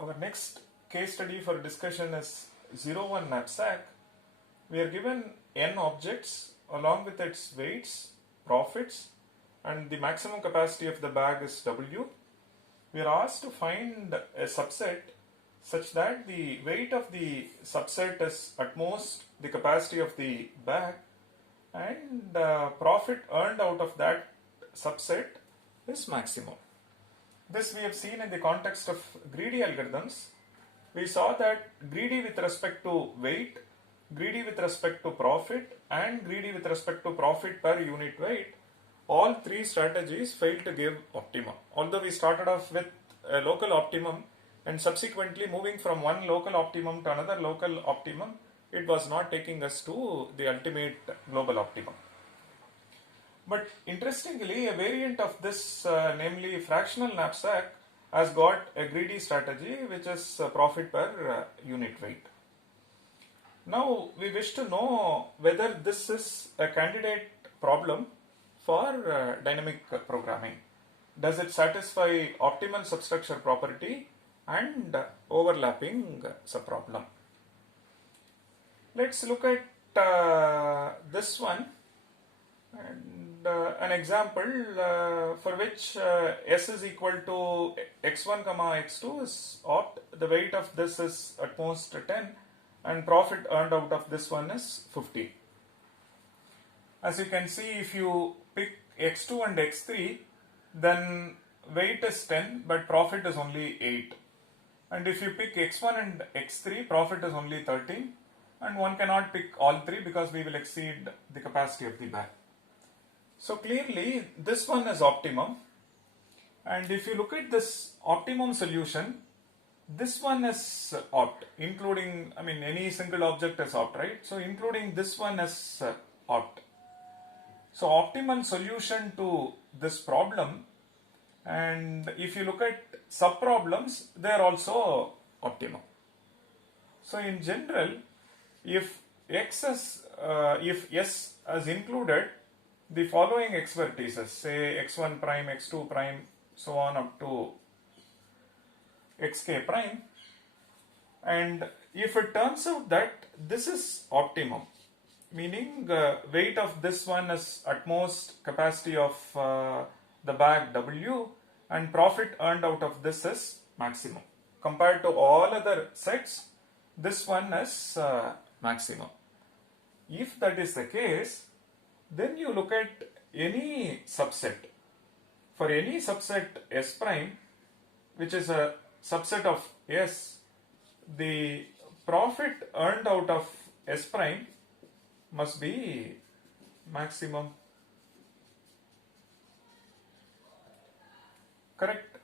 Our next case study for discussion is 01 knapsack. We are given n objects along with its weights, profits, and the maximum capacity of the bag is W. We are asked to find a subset such that the weight of the subset is at most the capacity of the bag, and profit earned out of that subset is maximum. This we have seen in the context of greedy algorithms. We saw that greedy with respect to weight, greedy with respect to profit, and greedy with respect to profit per unit weight, all three strategies failed to give optimum. Although we started off with a local optimum and subsequently moving from one local optimum to another local optimum, it was not taking us to the ultimate global optimum. But interestingly, a variant of this, namely fractional knapsack, has got a greedy strategy which is profit per unit weight. Now we wish to know whether this is a candidate problem for dynamic programming. Does it satisfy optimal substructure property and overlapping subproblem? Let's look at this one and an example for which s is equal to x1 comma x2 is opt. The weight of this is at most 10 and profit earned out of this one is 50. As you can see, if you pick x2 and x3, then weight is 10 but profit is only 8. And if you pick x1 and x3, profit is only 13, and one cannot pick all three because we will exceed the capacity of the bag. So clearly this one is optimum, and if you look at this optimum solution, this one is opt, including, any single object is opt, right? So including this one is opt. So optimal solution to this problem, and if you look at subproblems, they are also optimum. So in general, if s is included, the following x vertices, say x1 prime, x2 prime, so on up to xk prime, and if it turns out that this is optimum, meaning weight of this one is at most capacity of the bag W, and profit earned out of this is maximum. Compared to all other sets, this one is maximum. If that is the case, then you look at any subset. For any subset S prime, which is a subset of S, the profit earned out of S prime must be maximum. Correct?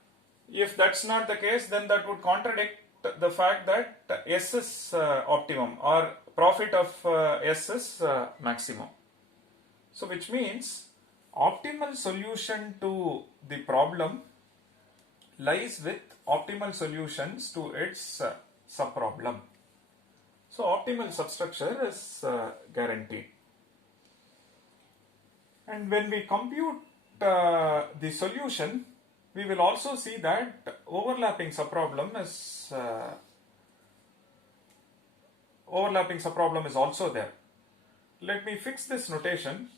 If that's not the case, then that would contradict the fact that S is optimum or profit of S is maximum. So which means optimal solution to the problem lies with optimal solutions to its subproblem. So optimal substructure is guaranteed. And when we compute the solution, we will also see that overlapping subproblem is also there. Let me fix this notation.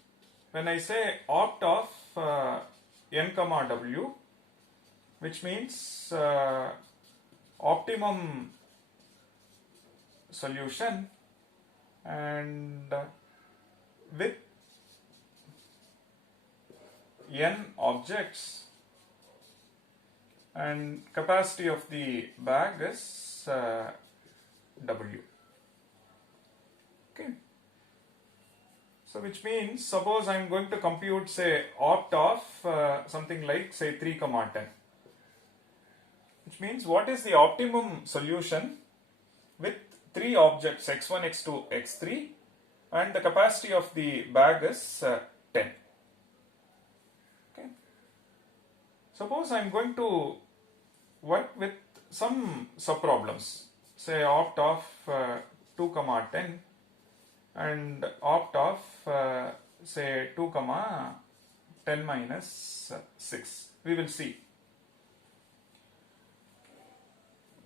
When I say opt of n comma w, which means optimum solution, and with n objects, and capacity of the bag is W. Okay. So which means, suppose I am going to compute, say, opt of something like, say, 3 comma 10. Which means, what is the optimum solution with 3 objects, x1, x2, x3, and the capacity of the bag is 10. Okay. Suppose I am going to work with some subproblems, say opt of 2 comma 10 and opt of say 2 comma 10 minus 6. We will see.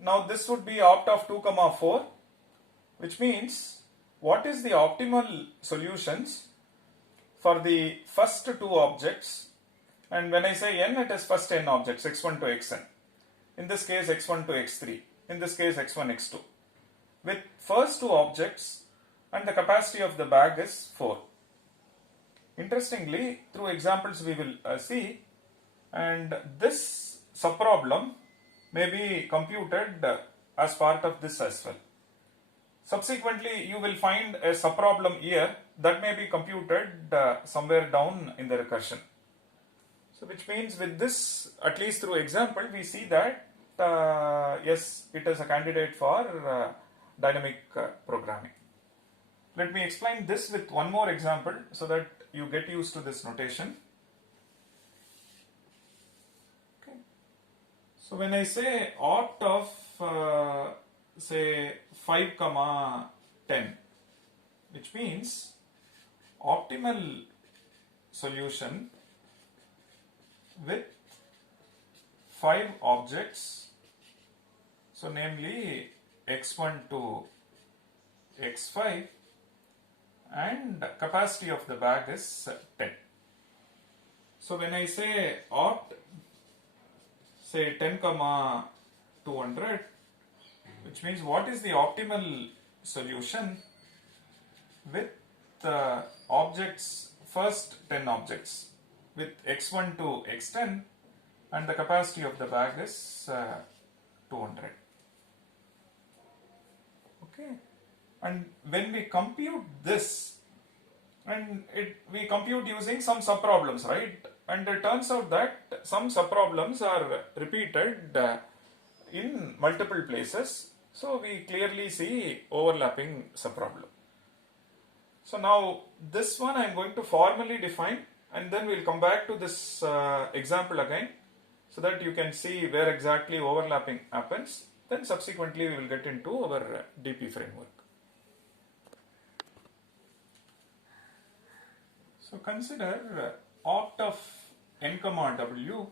now this would be opt of 2 comma 4, which means what is the optimal solutions for the first two objects, and when I say n, it is first n objects, x1 to xn, in this case x1 to x3, in this case x1 x2, with first two objects, and the capacity of the bag is 4. Interestingly, through examples we will see, and this subproblem may be computed as part of this as well. Subsequently, you will find a subproblem here that may be computed somewhere down in the recursion. So, which means with this, at least through example, we see that yes, it is a candidate for dynamic programming. Let me explain this with one more example so that you get used to this notation. Okay. So when I say opt of say 5 comma 10, which means optimal solution with 5 objects, so namely x1 to x5, and capacity of the bag is 10. So when I say opt, say 10 comma 200, which means what is the optimal solution with the objects, first 10 objects, with x1 to x10, and the capacity of the bag is 200. Okay. And when we compute this, and we compute using some subproblems, right? And it turns out that some subproblems are repeated in multiple places. So we clearly see overlapping subproblem. So now this one I am going to formally define, and then we'll come back to this example again so that you can see where exactly overlapping happens. Then subsequently we will get into our DP framework. So consider opt of n comma w.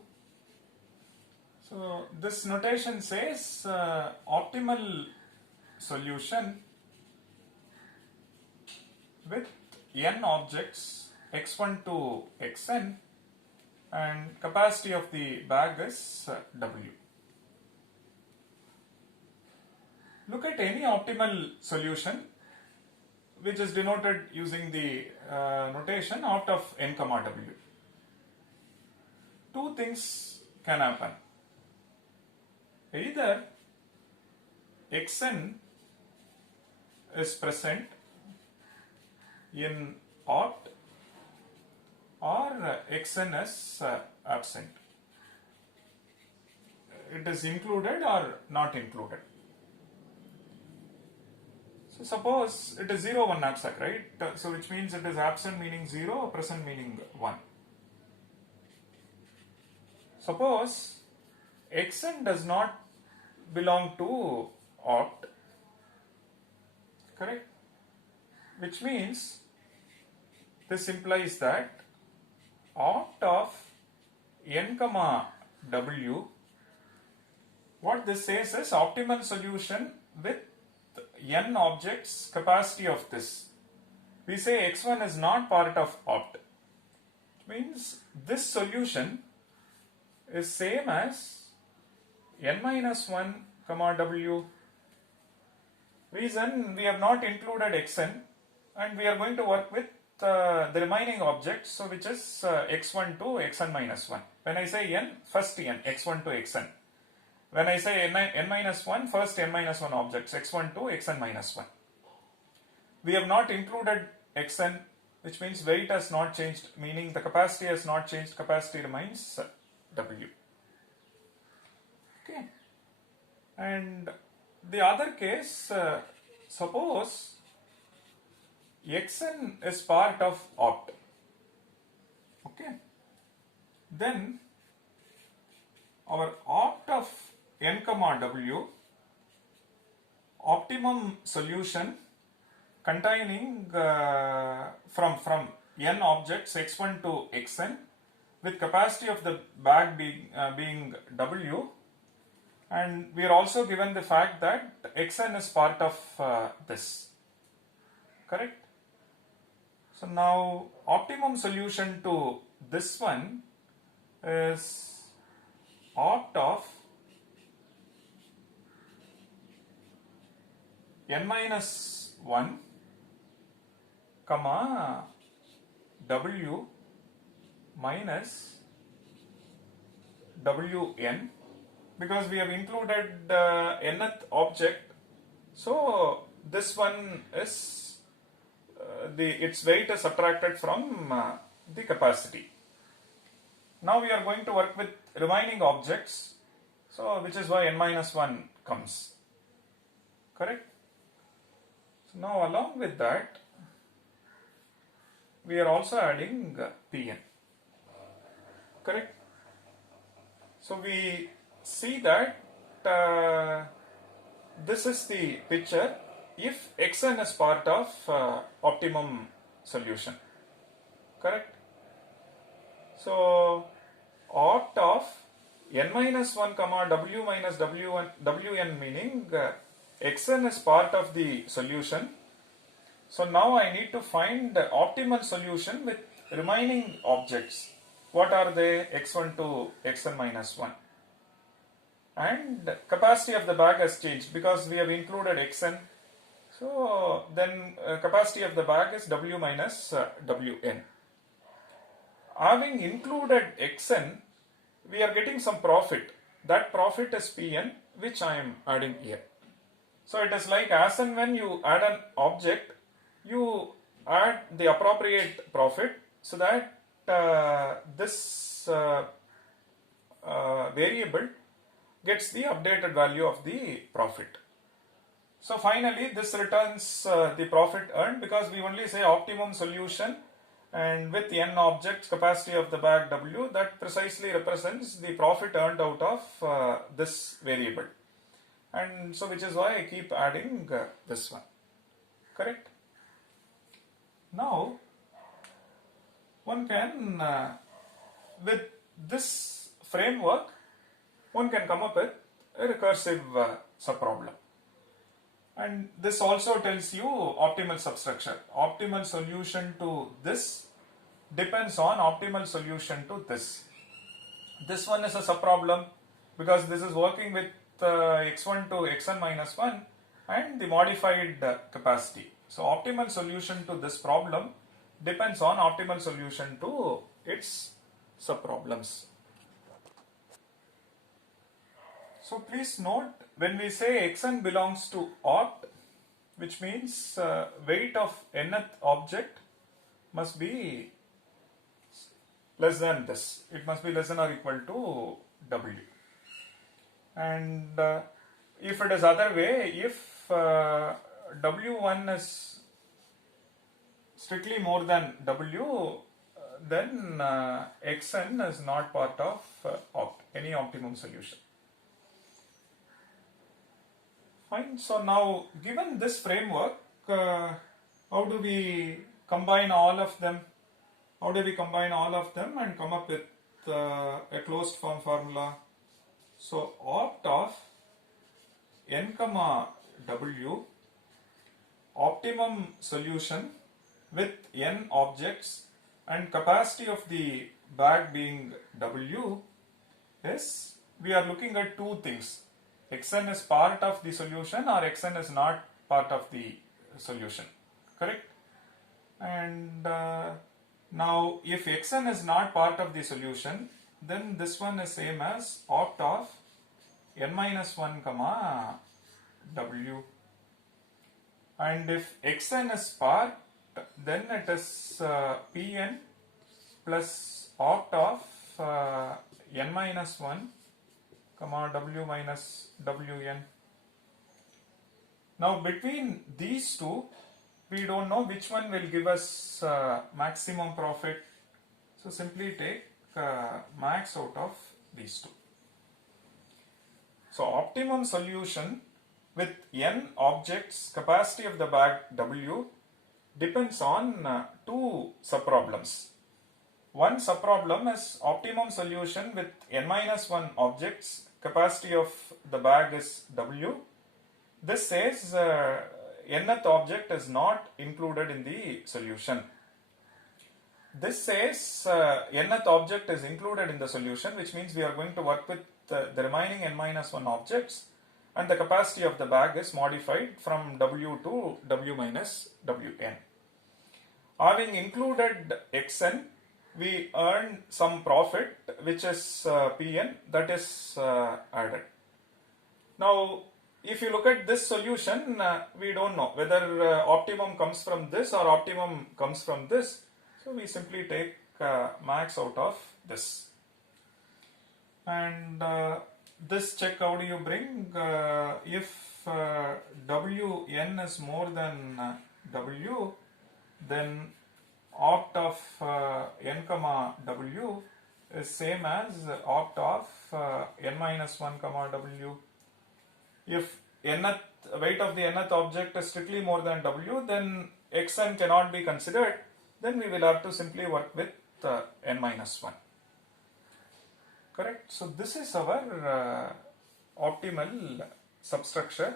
So this notation says optimal solution with n objects x1 to xn, and capacity of the bag is w. Look at any optimal solution which is denoted using the notation opt of n comma w. Two things can happen. Either xn is present in opt, or xn is absent. It is included or not included. So suppose it is 0 1 knapsack, right? So which means it is absent meaning 0, present meaning 1. Suppose xn does not belong to opt, correct? Which means this implies that opt of n comma w, what this says is optimal solution with n objects, capacity of this. We say x1 is not part of opt. It means this solution is same as n minus 1 comma w. Reason, we have not included xn, and we are going to work with the remaining objects, so which is x1 to xn minus 1. When I say n, first n, x1 to xn. When I say n minus 1, first n minus 1 objects, x1 to xn minus 1. We have not included xn, which means weight has not changed, meaning the capacity has not changed, capacity remains w. Okay. And the other case, suppose xn is part of opt. Okay. Then our opt of n comma w, optimum solution containing from n objects x1 to xn, with capacity of the bag being w, and we are also given the fact that xn is part of this, correct? So now optimum solution to this one is opt of n minus 1 comma w minus wn, because we have included nth object, so this one is its weight is subtracted from the capacity. Now we are going to work with remaining objects, so which is why n minus 1 comes, correct? So now along with that we are also adding Pn, correct? So we see that this is the picture if xn is part of optimum solution, correct? So opt of n minus 1 comma w minus wn, meaning xn is part of the solution. So now I need to find the optimal solution with remaining objects. What are they? x1 to xn minus 1. And capacity of the bag has changed because we have included xn. So then capacity of the bag is w minus wn. Having included xn, we are getting some profit. That profit is Pn, which I am adding here. So it is like as and when you add an object, you add the appropriate profit so that this variable gets the updated value of the profit. So finally this returns the profit earned, because we only say optimum solution and with n objects, capacity of the bag w, that precisely represents the profit earned out of this variable. And so which is why I keep adding this one, correct? Now one can with this framework one can come up with a recursive subproblem, and this also tells you optimal substructure. Optimal solution to this depends on optimal solution to this. This one is a subproblem because this is working with x1 to xn minus 1 and the modified capacity. So optimal solution to this problem depends on optimal solution to its subproblems. So please note, when we say xn belongs to opt, which means weight of nth object must be less than this. It must be less than or equal to w. And if it is other way, if w1 is strictly more than w, then xn is not part of opt, any optimum solution. Fine. So now, given this framework, how do we combine all of them? How do we combine all of them and come up with a closed form formula? So opt of n comma w, optimum solution with n objects and capacity of the bag being w, is we are looking at two things. Xn is part of the solution or xn is not part of the solution, correct? And now if xn is not part of the solution, then this one is same as opt of n minus 1 comma w. And if xn is part, then it is Pn plus opt of n minus 1 comma w minus wn. Now between these two, we don't know which one will give us maximum profit. So simply take max out of these two. So optimum solution with n objects, capacity of the bag w, depends on two subproblems. One subproblem is optimum solution with n minus 1 objects capacity of the bag is W. This says nth object is not included in the solution. This says nth object is included in the solution, which means we are going to work with the remaining n minus 1 objects, and the capacity of the bag is modified from W to W minus Wn. Having included Xn, we earn some profit, which is Pn, that is added. Now, if you look at this solution, we don't know whether optimum comes from this or optimum comes from this. So we simply take max out of this. And this check, how do you bring? If Wn is more than W, then opt of n comma W is same as opt of n minus 1 comma W. If nth weight of the nth object is strictly more than W, then Xn cannot be considered. Then we will have to simply work with n minus 1. Correct? So this is our optimal substructure.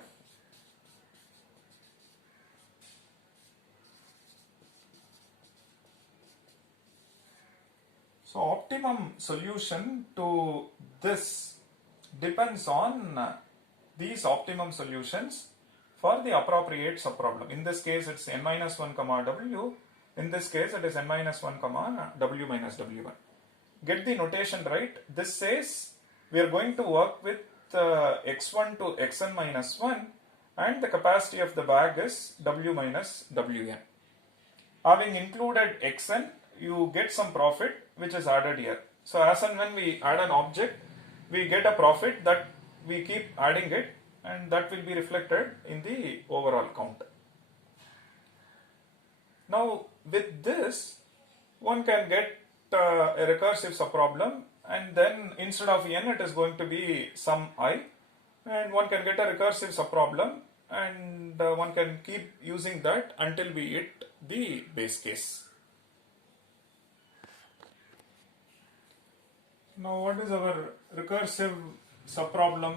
So optimum solution to this depends on these optimum solutions for the appropriate subproblem. In this case, it's n minus 1 comma W. In this case, it is n minus 1 comma W minus W1. Get the notation right. This says we are going to work with x1 to xn minus 1, and the capacity of the bag is W minus Wn. Having included xn, you get some profit which is added here. So as and when we add an object, we get a profit that we keep adding it, and that will be reflected in the overall count. Now with this, one can get a recursive subproblem, and then instead of n it is going to be some I, and one can get a recursive subproblem, and one can keep using that until we hit the base case. Now what is our recursive subproblem?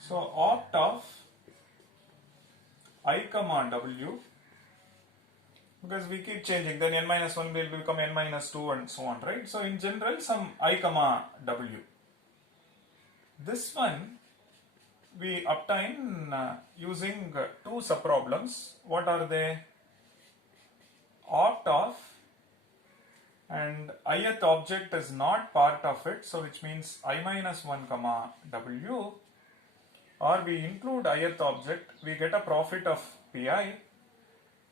So opt of I comma W, because we keep changing, then n minus 1 will become n minus 2 and so on, right? So in general, some I comma W. This one we obtain using two subproblems. What are they? Opt of, and ith object is not part of it, so which means I minus 1 comma W, or we include ith object, we get a profit of Pi,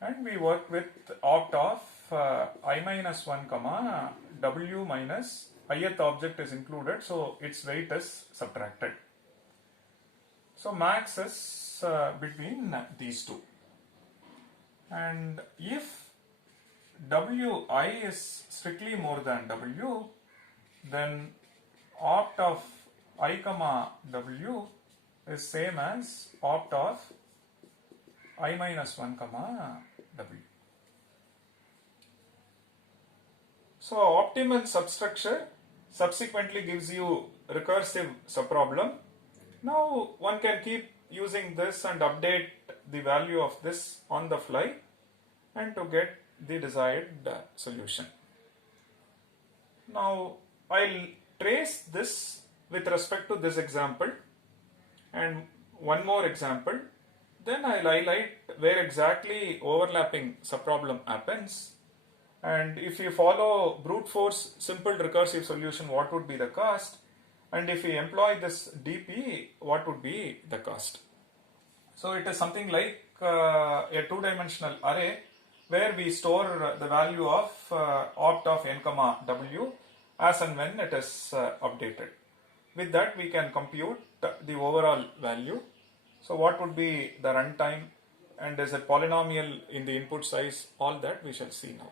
and we work with opt of I minus 1 comma W minus ith object is included, so its weight is subtracted. So max is between these two. And if Wi is strictly more than W, then opt of I comma W is same as opt of I minus 1 comma W. So optimal substructure subsequently gives you recursive subproblem. Now one can keep using this and update the value of this on the fly, and to get the desired solution. Now I'll trace this with respect to this example and one more example. Then I'll highlight where exactly overlapping subproblem happens, and if you follow brute force simple recursive solution, what would be the cost, and if we employ this DP, what would be the cost. So it is something like a two-dimensional array where we store the value of opt of n comma W as and when it is updated. With that we can compute the overall value. So what would be the runtime, and is it polynomial in the input size, all that we shall see now.